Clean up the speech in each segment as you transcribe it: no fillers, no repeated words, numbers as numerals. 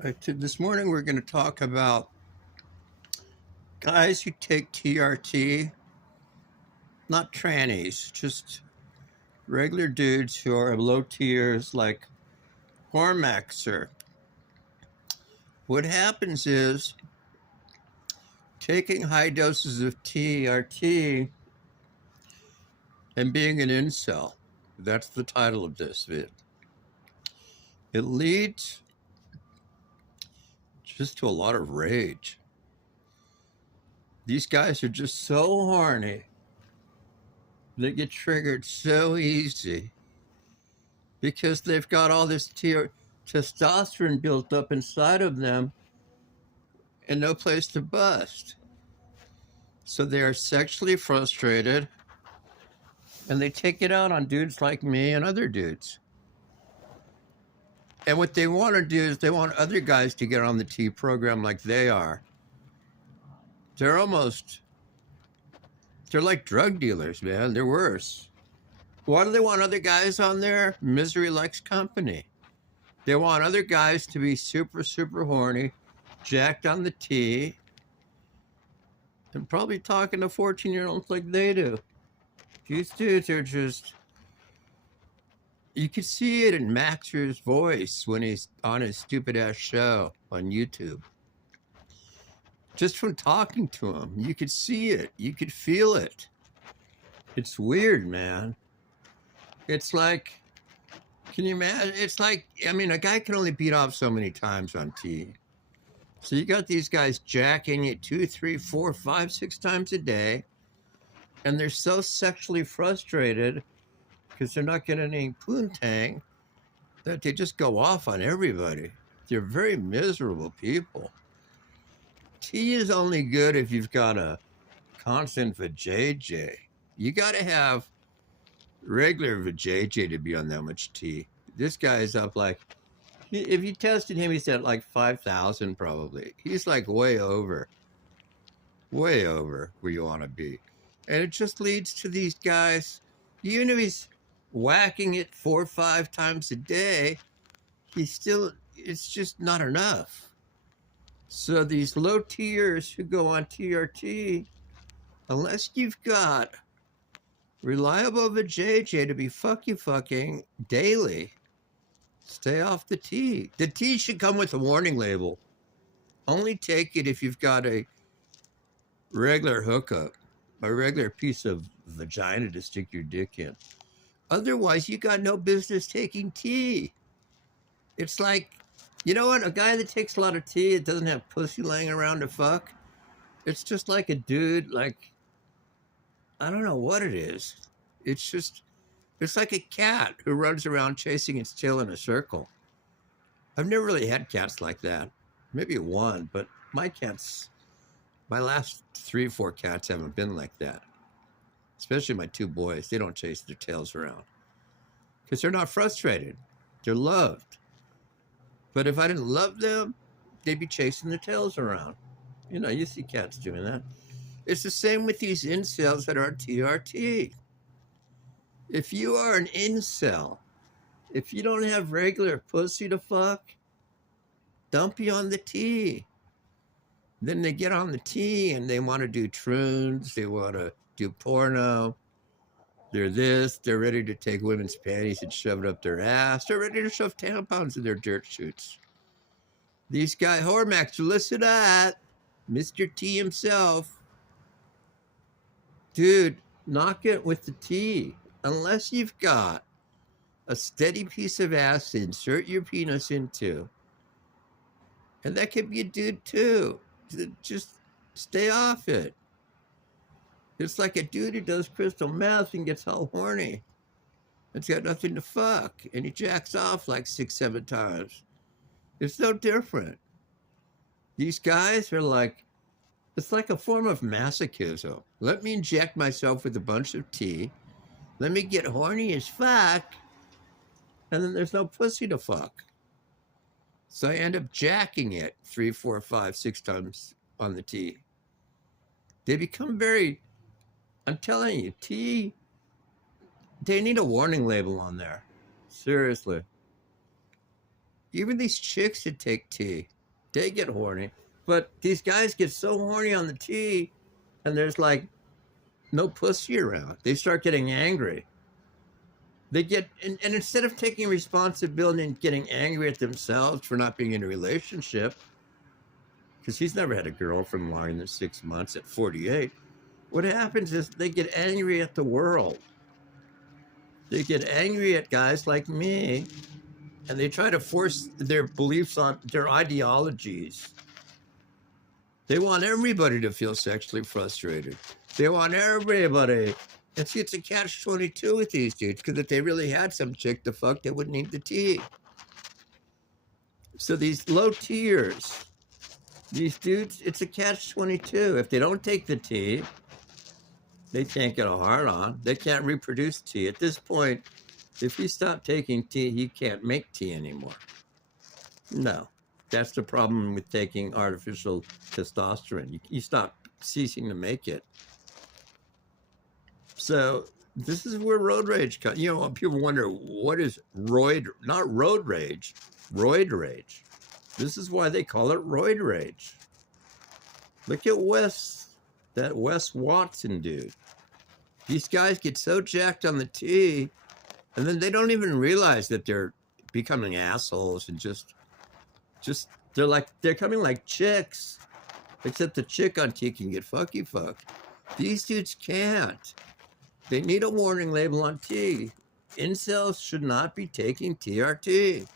This morning we're going to talk about guys who take TRT, not trannies, just regular dudes who are low tiers like Hormaxer. What happens is taking high doses of TRT and being an incel. That's the title of this vid. It leads just to a lot of rage. These guys are just so horny. They get triggered so easy because they've got all this testosterone built up inside of them and no place to bust. So they are sexually frustrated and they take it out on dudes like me and other dudes. And what they want to do is they want other guys to get on the T program like they are. They're like drug dealers, man. They're worse. Why do they want other guys on there? Misery likes company. They want other guys to be super, super horny, jacked on the T, and probably talking to 14-year-olds like they do. These dudes are just... You can see it in Maxer's voice when he's on his stupid-ass show on YouTube. Just from talking to him, you could see it. You could feel it. It's weird, man. It's like... Can you imagine? It's like, I mean, a guy can only beat off so many times on T. So you got these guys jacking it 2, 3, 4, 5, 6 times a day. And they're so sexually frustrated because they're not getting any poontang that they just go off on everybody. They're very miserable people. T is only good if you've got a constant vajayjay. You got to have regular vajayjay to be on that much T. This guy is up like, if you tested him, he's at like 5,000 probably. He's like way over where you want to be. And it just leads to these guys, even if he's whacking it 4 or 5 times a day, it's just not enough. So these low tiers who go on TRT, unless you've got reliable vajayjay to be fucking daily, stay off the T. The T should come with a warning label. Only take it if you've got a regular hookup, a regular piece of vagina to stick your dick in. Otherwise, you got no business taking T. It's like, you know what? A guy that takes a lot of T, it doesn't have pussy laying around to fuck. It's just like a dude, like, I don't know what it is. It's like a cat who runs around chasing its tail in a circle. I've never really had cats like that. Maybe one, but my last 3 or 4 cats haven't been like that. Especially my 2 boys. They don't chase their tails around because they're not frustrated. They're loved. But if I didn't love them, they'd be chasing their tails around. You know, you see cats doing that. It's the same with these incels that are TRT. If you are an incel, if you don't have regular pussy to fuck, don't be on the T. Then they get on the T and they want to do troons, they want to do porno. They're ready to take women's panties and shove it up their ass. They're ready to shove tampons in their dirt chutes. These guys, Hormax, listen to that. Mr. T himself. Dude, knock it with the T. Unless you've got a steady piece of ass to insert your penis into. And that could be a dude too. Just stay off it. It's like a dude who does crystal meth and gets all horny. It's got nothing to fuck. And he jacks off like 6, 7 times. It's no different. These guys are like, it's like a form of masochism. Let me inject myself with a bunch of T. Let me get horny as fuck. And then there's no pussy to fuck. So I end up jacking it 3, 4, 5, 6 times on the T. They become very... I'm telling you, T, they need a warning label on there. Seriously. Even these chicks that take tea, they get horny. But these guys get so horny on the tea, and there's like no pussy around. They start getting angry. They get, and instead of taking responsibility and getting angry at themselves for not being in a relationship, because he's never had a girlfriend longer than 6 months at 48, what happens is they get angry at the world. They get angry at guys like me, and they try to force their beliefs on their ideologies. They want everybody to feel sexually frustrated. They want everybody. And see, it's a catch-22 with these dudes, because if they really had some chick to fuck, they wouldn't need the tea. So these low tiers, these dudes, it's a catch-22. If they don't take the tea, they can't get a hard on. They can't reproduce tea. At this point, if he stopped taking tea, he can't make tea anymore. No, that's the problem with taking artificial testosterone. You stop ceasing to make it. So this is where road rage comes. You know, people wonder, what is not road rage, roid rage. This is why they call it roid rage. Look at that Wes Watson dude. These guys get so jacked on the tea, and then they don't even realize that they're becoming assholes and just they're coming like chicks, except the chick on tea can get fucky fucked. These dudes can't. They need a warning label on tea. Incels should not be taking TRT.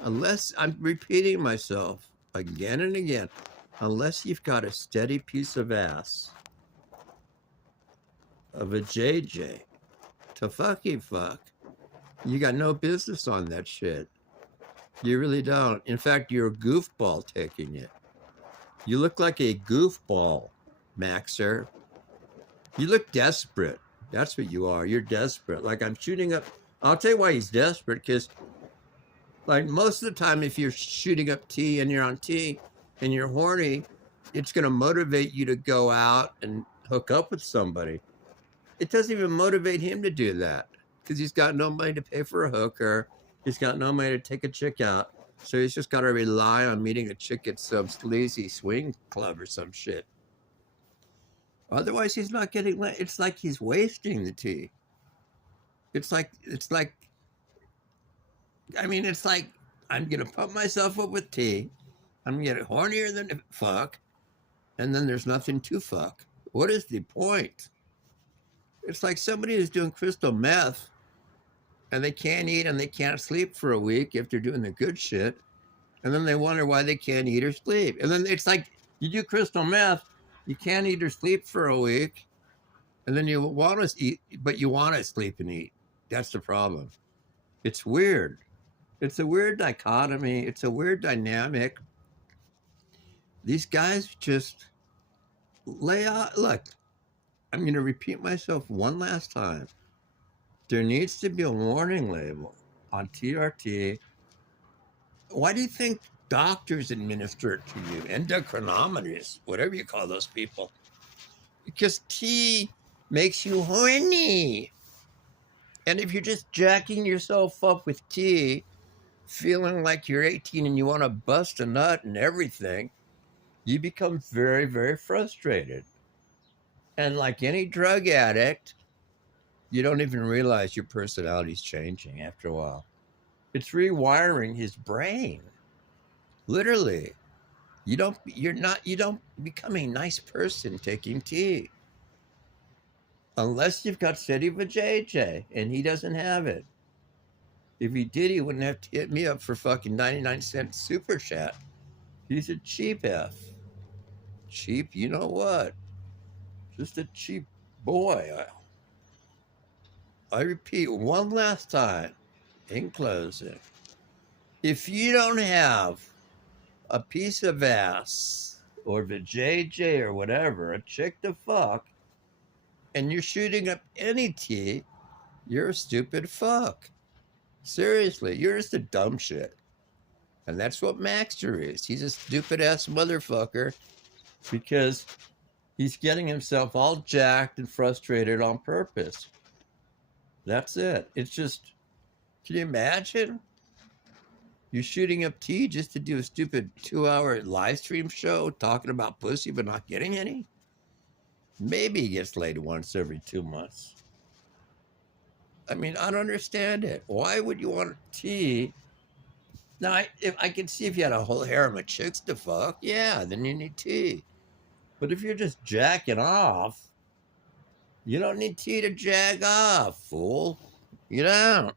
Unless, I'm repeating myself again and again, unless you've got a steady piece of ass, of a JJ, to fucky fuck, you got no business on that shit. You really don't. In fact, you're a goofball taking it. You look like a goofball, Maxer. You look desperate. That's what you are. You're desperate. Like, I'm shooting up. I'll tell you why he's desperate, because like most of the time, if you're shooting up tea and you're on tea and you're horny, it's going to motivate you to go out and hook up with somebody. It doesn't even motivate him to do that, because he's got no money to pay for a hooker. He's got no money to take a chick out. So he's just got to rely on meeting a chick at some sleazy swing club or some shit. Otherwise, he's not getting. It's like he's wasting the tea. It's like. I mean, it's like, I'm gonna pump myself up with tea. I'm gonna get hornier than fuck, and then there's nothing to fuck. What is the point? It's like somebody who's doing crystal meth, and they can't eat and they can't sleep for a week if they're doing the good shit, and then they wonder why they can't eat or sleep. And then it's like, you do crystal meth, you can't eat or sleep for a week, and then you want to eat, but you want to sleep and eat. That's the problem. It's weird. It's a weird dichotomy. It's a weird dynamic. These guys just lay out. Look, I'm going to repeat myself one last time. There needs to be a warning label on TRT. Why do you think doctors administer it to you? Endocrinologists, whatever you call those people. Because tea makes you horny. And if you're just jacking yourself up with tea, feeling like you're 18 and you want to bust a nut and everything, you become very, very frustrated. And like any drug addict, you don't even realize your personality's changing after a while. It's rewiring his brain. Literally. You don't become a nice person taking tea. Unless you've got steady vajayjay, and he doesn't have it. If he did, he wouldn't have to hit me up for fucking 99-cent super chat. He's a cheap F. Cheap, you know what? Just a cheap boy. I repeat one last time in closing. If you don't have a piece of ass or vajayjay or whatever, a chick to fuck, and you're shooting up any tea, you're a stupid fuck. Seriously, you're just a dumb shit. And that's what Maxter is. He's a stupid ass motherfucker because he's getting himself all jacked and frustrated on purpose. That's it. It's just, can you imagine? You're shooting up T just to do a stupid 2-hour live stream show talking about pussy but not getting any? Maybe he gets laid once every 2 months. I mean, I don't understand it. Why would you want T? Now, if I could see if you had a whole harem of chicks to fuck, yeah, then you need T. But if you're just jacking off, you don't need T to jack off, fool. You don't.